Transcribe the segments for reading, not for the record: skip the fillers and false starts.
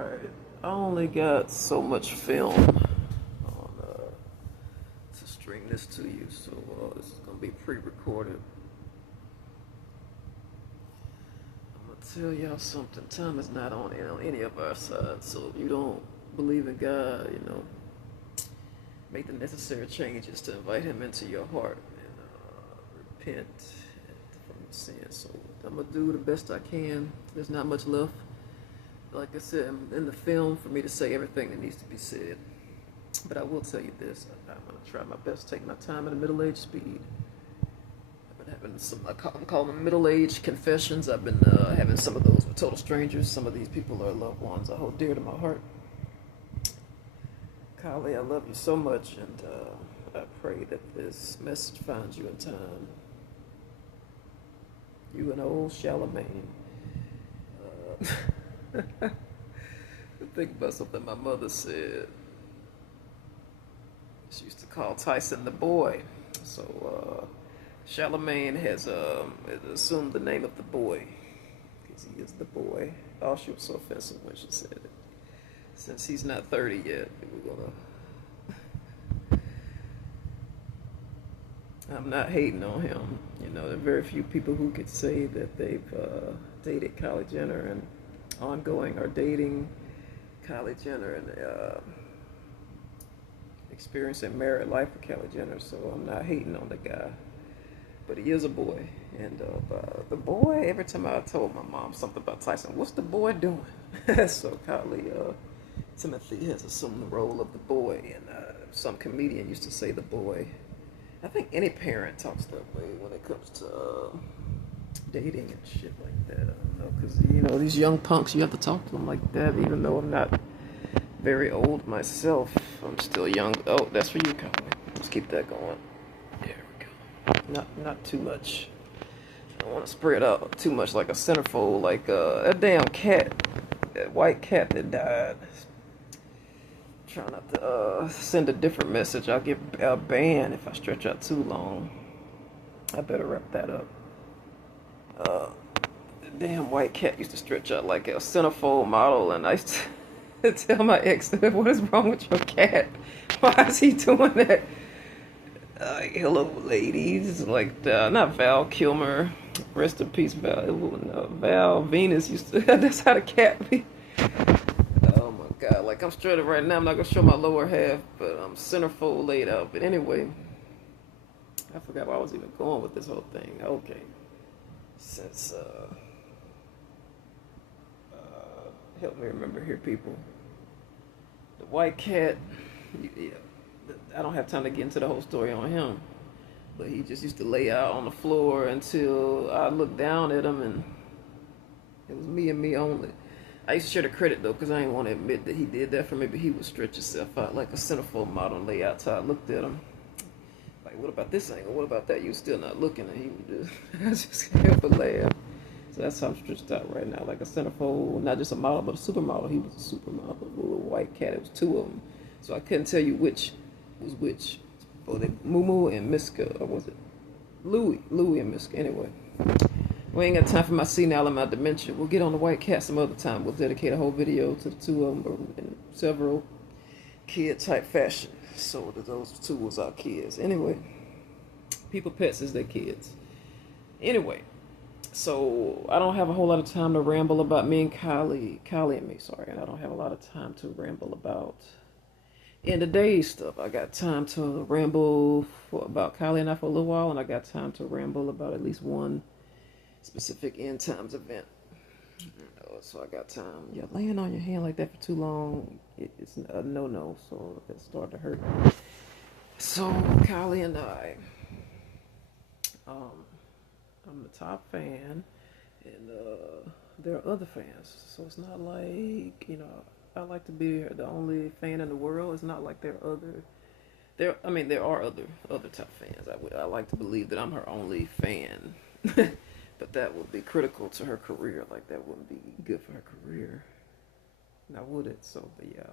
Alright, I only got so much film on, to string this to you, so this is gonna be pre-recorded. I'm gonna tell y'all something. Time is not on any of our sides, so if you don't believe in God, make the necessary changes to invite Him into your heart and repent from your sins. So I'm gonna do the best I can. There's not much left. Like I said, I'm in the film for me to say everything that needs to be said. But I will tell you this, I'm going to try my best to take my time at a middle-aged speed. I've been having I'm calling them middle-aged confessions. I've been having some of those with total strangers. Some of these people are loved ones I hold dear to my heart. Kylie, I love you so much, and I pray that this message finds you in time. You and old Charlemagne. Think about something my mother said. She used to call Tyson the boy. So Charlemagne has assumed the name of the boy because he is the boy. Oh, she was so offensive when she said it. Since he's not 30 yet, we're gonna. I'm not hating on him. There are very few people who could say that they've dated Kylie Jenner and ongoing are dating Kylie Jenner and experiencing married life with Kylie Jenner. So I'm not hating on the guy, but he is a boy. And the boy, every time I told my mom something about Tyson, what's the boy doing? So Kylie, Timothy has assumed the role of the boy, and some comedian used to say the boy. I think any parent talks that way when it comes to dating and shit like that. I don't know, because these young punks, you have to talk to them like that. Even though I'm not very old myself, I'm still young. Oh, that's for you, Kylie. Let's keep that going. There we go. Not too much. I don't want to spread out too much like a centerfold, like that damn cat, that white cat that died. Try not to send a different message. I'll get a ban if I stretch out too long. I better wrap that up. The damn white cat used to stretch out like a centerfold model, and I used to tell my ex, what is wrong with your cat? Why is he doing that? Hello, ladies. Like, not Val Kilmer. Rest in peace, Val. Val Venus used to, that's how the cat be. Oh my God, like I'm straight up right now. I'm not gonna show my lower half, but I'm centerfold laid out. But anyway, I forgot where I was even going with this whole thing. Okay. Since help me remember here, people. The white cat, yeah, I don't have time to get into the whole story on him, but he just used to lay out on the floor until I looked down at him, and it was me and me only. I used to share the credit though, because I didn't want to admit that he did that for me, but he would stretch himself out like a centerfold model and lay out. So I looked at him like, what about this angle? What about that? You still not looking, and he would just, I just can't help but laugh. So that's how I'm stretched out right now, like a centerfold, not just a model, but a supermodel. He was a supermodel, a little white cat. It was two of them, so I couldn't tell you which was which. Oh, they Moo and Miska, or was it Louie and Miska? Anyway, we ain't got time for my senile and my dementia. We'll get on the white cat some other time. We'll dedicate a whole video to the two of them in several kid type fashion. So those two was our kids. Anyway, people pets is their kids. Anyway. So I don't have a whole lot of time to ramble about me and Kylie and me, sorry, and I don't have a lot of time to ramble about in today's stuff. I got time to ramble about Kylie and I for a little while, and I got time to ramble about at least one specific end times event. So I got time. Yeah, laying on your hand like that for too long, it's a no-no, so it started to hurt. So Kylie and I, I'm the top fan, and there are other fans. So it's not like, I like to be the only fan in the world. It's not like there are other top fans. I like to believe that I'm her only fan, but that would be critical to her career. Like, that wouldn't be good for her career. Now would it? So, but yeah.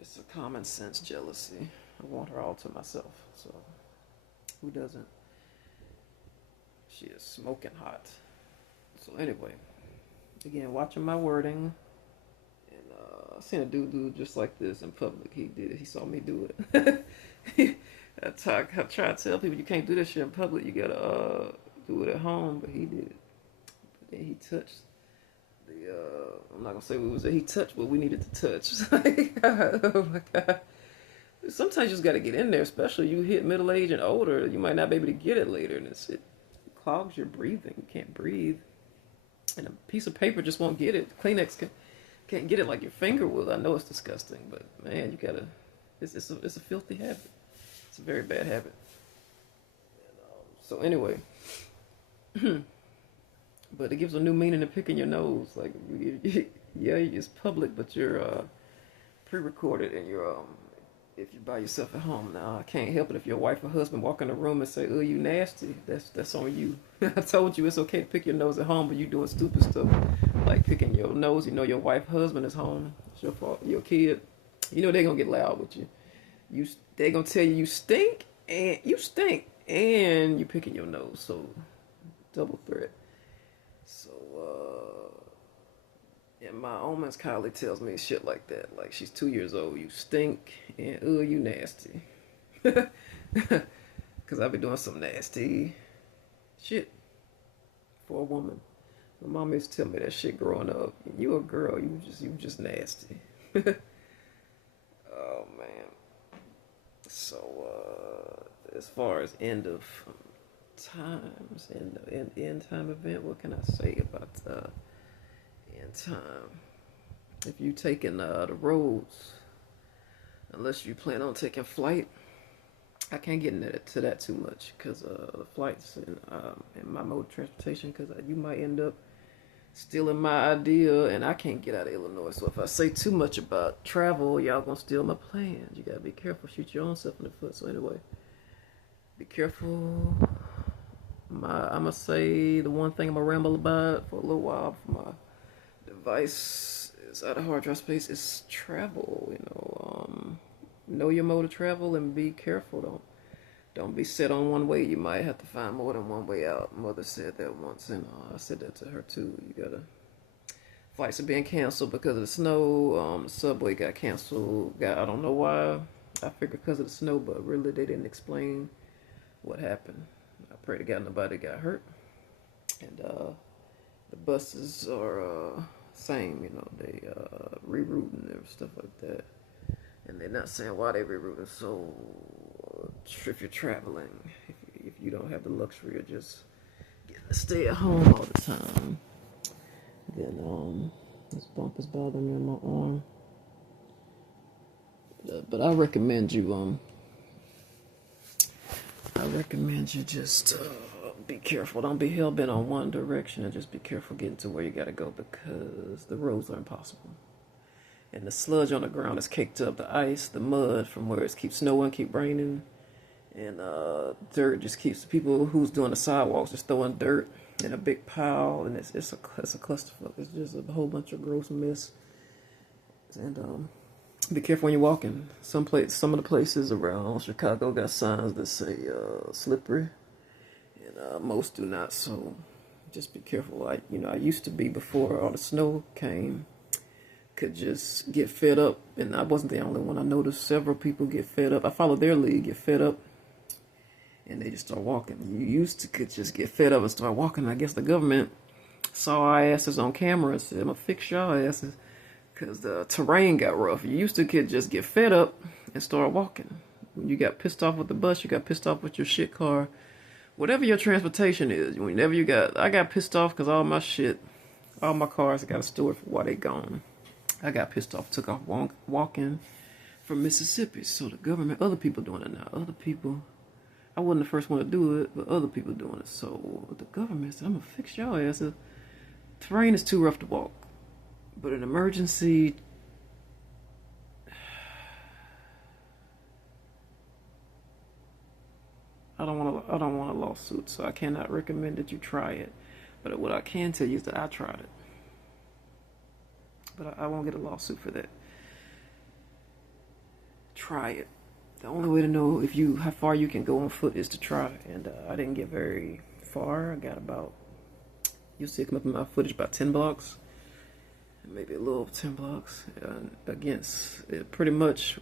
It's a common sense jealousy. I want her all to myself, so who doesn't? She is smoking hot. So anyway, again, watching my wording. And I seen a dude do just like this in public. He did it. He saw me do it. I try to tell people you can't do this shit in public. You gotta do it at home. But he did it. But then he touched the. I'm not gonna say what was it. He touched what we needed to touch. Oh my god. Sometimes you just gotta get in there. Especially you hit middle age and older. You might not be able to get it later, and it clogs your breathing. You can't breathe. And a piece of paper just won't get it. Kleenex can't get it like your finger will. I know it's disgusting, but man, you gotta. It's a filthy habit. It's a very bad habit. And, so anyway, but it gives a new meaning to picking your nose. Like, yeah, it's public, but you're pre-recorded, and you're if you're by yourself at home now, I can't help it if your wife or husband walk in the room and say, "Oh, you nasty." That's on you. I told you it's okay to pick your nose at home, but you doing stupid stuff like picking your nose. You know your wife, husband is home. It's your fault. Your kid. You know they're gonna get loud with you. They're gonna tell you you stink, and you picking your nose. So double threat. So and my omens Kylie tells me shit like that. Like she's 2 years old. You stink, and you nasty. Cause I've been doing some nasty shit for a woman. My mom used to tell me that shit growing up. You a girl, you just nasty. Oh man. So as far as end of times and end time event, what can I say about end time? If you taking the roads, unless you plan on taking flight, I can't get into that too much because the flights and my mode of transportation, because you might end up stealing my idea, and I can't get out of Illinois. So if I say too much about travel, y'all gonna steal my plans. You gotta be careful. Shoot your own self in the foot. So anyway, be careful. I'm gonna say the one thing I'm gonna ramble about for a little while for my device is out of hard drive space is travel. Know your mode of travel and be careful. Don't be set on one way. You might have to find more than one way out. Mother said that once, and I said that to her too. Flights are being canceled because of the snow. The subway got canceled. I don't know why. I figured because of the snow, but really they didn't explain what happened. I pray to God nobody got hurt. And the buses are same. They rerouting and stuff like that. And they're not saying why they rerouting. So if you're traveling, if you don't have the luxury of just getting to stay at home all the time, then this bump is bothering me on my arm. But I recommend you just be careful. Don't be hell bent on one direction, and just be careful getting to where you gotta go, because the roads are impossible. And the sludge on the ground is caked up. The ice, the mud from where it keeps snowing, keep raining. And dirt just keeps people who's doing the sidewalks just throwing dirt in a big pile. And it's a clusterfuck. It's just a whole bunch of gross mess. And be careful when you're walking. Some of the places around Chicago got signs that say slippery. And most do not. So just be careful. I used to be, before all the snow came, could just get fed up, and I wasn't the only one. I noticed several people get fed up. I followed their lead, get fed up, and they just start walking. You used to could just get fed up and start walking. I guess the government saw our asses on camera and said, "I'm gonna fix y'all asses," because the terrain got rough. You used to could just get fed up and start walking. When you got pissed off with the bus, you got pissed off with your shit car, whatever your transportation is. I got pissed off because all my cars, I got to store it for while they gone. I got pissed off, took off walking from Mississippi. So the government, other people doing it now. Other people, I wasn't the first one to do it, but other people doing it. So the government said, "I'm going to fix y'all asses. Terrain is too rough to walk. But an emergency, I don't want a lawsuit, so I cannot recommend that you try it. But what I can tell you is that I tried it. But I won't get a lawsuit for that. Try it. The only way to know how far you can go on foot is to try. And I didn't get very far. I got about You'll see it come up in my footage about 10 blocks, maybe a little over 10 blocks, against it pretty much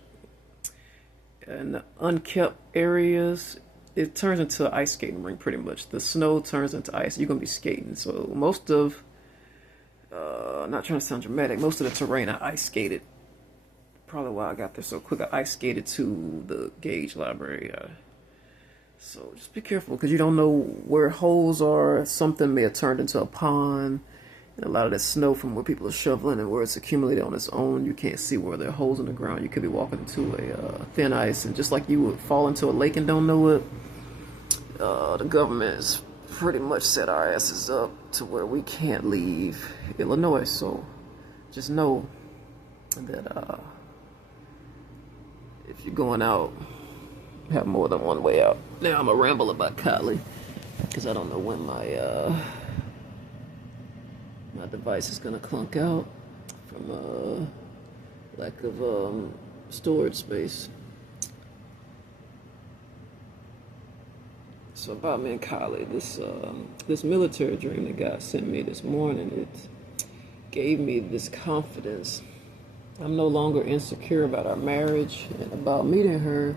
in the unkept areas. It turns into an ice skating rink pretty much. The snow turns into ice. You're going to be skating. So most of, not trying to sound dramatic, most of the terrain I ice skated. Probably why I got there so quick. I ice skated to the Gage Library. So just be careful because you don't know where holes are. Something may have turned into a pond. And a lot of that snow from where people are shoveling and where it's accumulated on its own, you can't see where there are holes in the ground. You could be walking into a thin ice, and just like you would fall into a lake and don't know it, the government has pretty much set our asses up to where we can't leave Illinois. So just know that if you're going out, have more than one way out. Now I'm gonna ramble about Kylie because I don't know when my device is gonna clunk out from lack of storage space. So about me and Kylie, this military dream that God sent me this morning, it gave me this confidence. I'm no longer insecure about our marriage and about meeting her.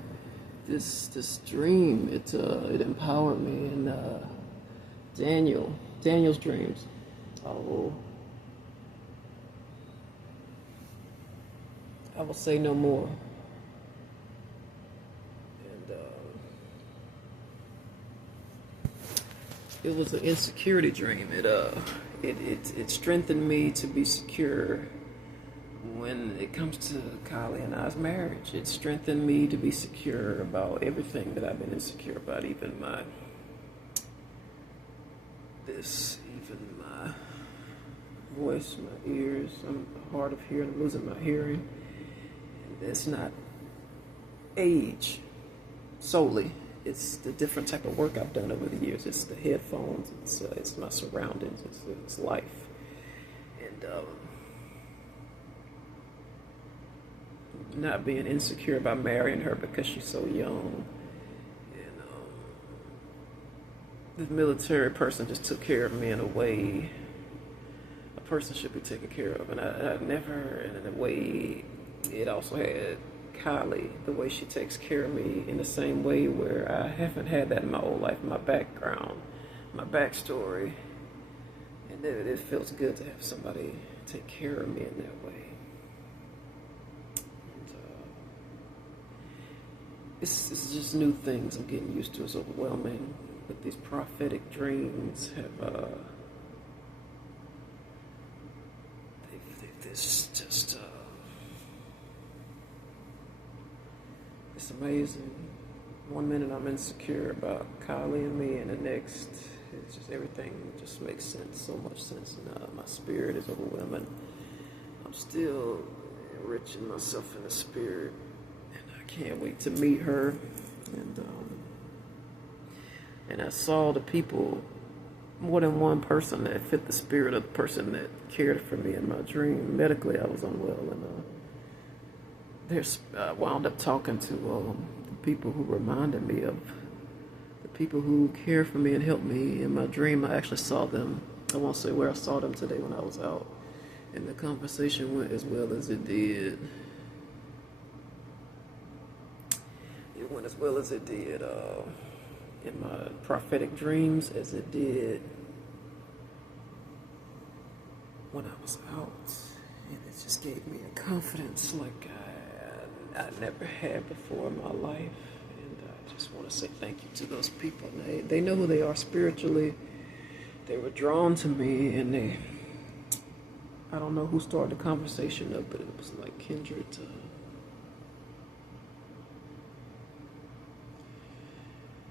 This dream, it empowered me. And Daniel's dreams. I will say no more. And it was an insecurity dream. It strengthened me to be secure when it comes to Kylie and I's marriage. It strengthened me to be secure about everything that I've been insecure about, even my voice, my ears. I'm hard of hearing. I'm losing my hearing. And it's not age solely. It's the different type of work I've done over the years. It's the headphones. It's my surroundings. It's life. And not being insecure about marrying her because she's so young. And the military person just took care of me in a way a person should be taken care of. And I never, and in a way, it also had Kylie, the way she takes care of me in the same way where I haven't had that in my whole life, my background, my backstory. And it feels good to have somebody take care of me in that way. It's just new things I'm getting used to. It's overwhelming. But these prophetic dreams have, it's amazing. One minute I'm insecure about Kylie and me, and the next, it's just everything just makes sense, so much sense. And my spirit is overwhelming. I'm still enriching myself in the spirit. Can't wait to meet her, and I saw the people, more than one person that fit the spirit of the person that cared for me in my dream. Medically, I was unwell, and I wound up talking to the people who reminded me of the people who cared for me and helped me in my dream. I actually saw them. I won't say where I saw them today when I was out, and the conversation went as well as it did. It went as well as it did in my prophetic dreams as it did when I was out. And it just gave me a confidence like I never had before in my life. And I just want to say thank you to those people. And they know who they are spiritually. They were drawn to me, and I don't know who started the conversation up, but it was like kindred to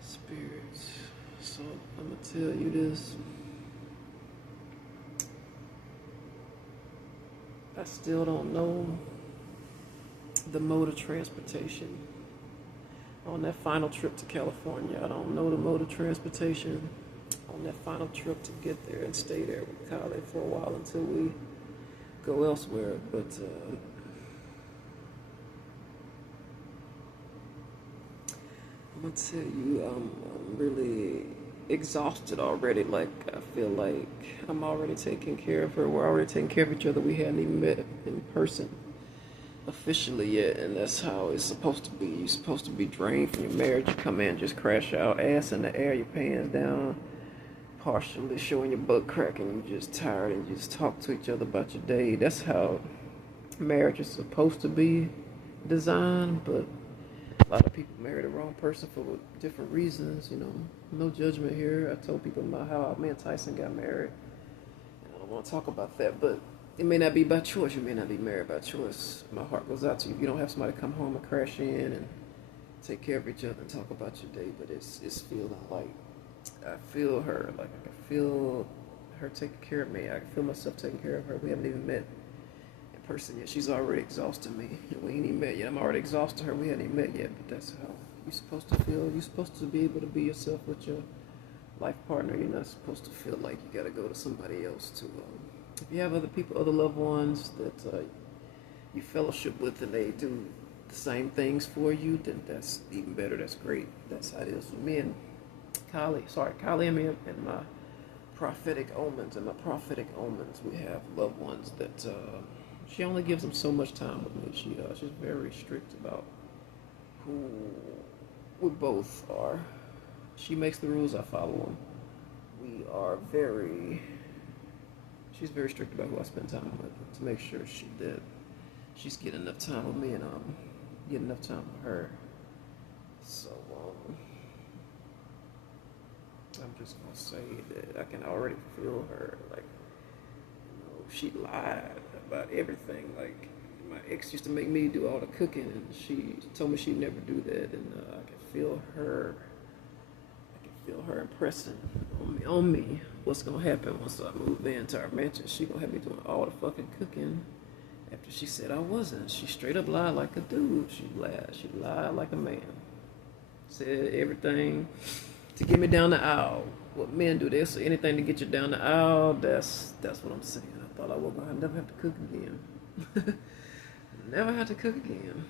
spirits. So I'm gonna tell you this. I still don't know the mode of transportation. On that final trip to California, I don't know the mode of transportation. On that final trip to get there and stay there with Kylie for a while until we go elsewhere. But I'm gonna tell you, I'm really exhausted already. Like, I feel like I'm already taking care of her. We're already taking care of each other. We hadn't even met in person officially yet, and that's how it's supposed to be. You're supposed to be drained from your marriage. You come in, just crash out, ass in the air, your pants down, partially showing your butt crack, and you're just tired, and you just talk to each other about your day. That's how marriage is supposed to be designed, but a lot of people marry the wrong person for different reasons. No judgment here. I told people about how me and Tyson got married. I don't want to talk about that, but it may not be by choice. You may not be married by choice. My heart goes out to you. You don't have somebody come home and crash in and take care of each other and talk about your day, but it's feeling like I feel her. Like, I can feel her taking care of me. I can feel myself taking care of her. We haven't even met in person yet. She's already exhausted me. We ain't even met yet. I'm already exhausted her. We haven't even met yet, but that's how you're supposed to feel. You're supposed to be able to be yourself with your life partner. You're not supposed to feel like you got to go to somebody else to. If you have other people, other loved ones that you fellowship with, and they do the same things for you, then that's even better. That's great. That's how it is for me and Kylie and me and my prophetic omens. And my prophetic omens, we have loved ones that she only gives them so much time with me. She's very strict about who we both are. She makes the rules, I follow them. She's very strict about who I spend time with to make sure she's getting enough time with me, and getting enough time with her. So I'm just gonna say that I can already feel her. Like, she lied about everything. Like, my ex used to make me do all the cooking, and she told me she'd never do that. And I can feel her. Feel her impressing on me what's gonna happen once I move into our mansion. She gonna have me doing all the fucking cooking after she said I wasn't. She straight up lied like a dude. She lied like a man. Said everything to get me down the aisle. What men do, they say anything to get you down the aisle. That's what I'm saying. I thought I was gonna never have to cook again. Never have to cook again.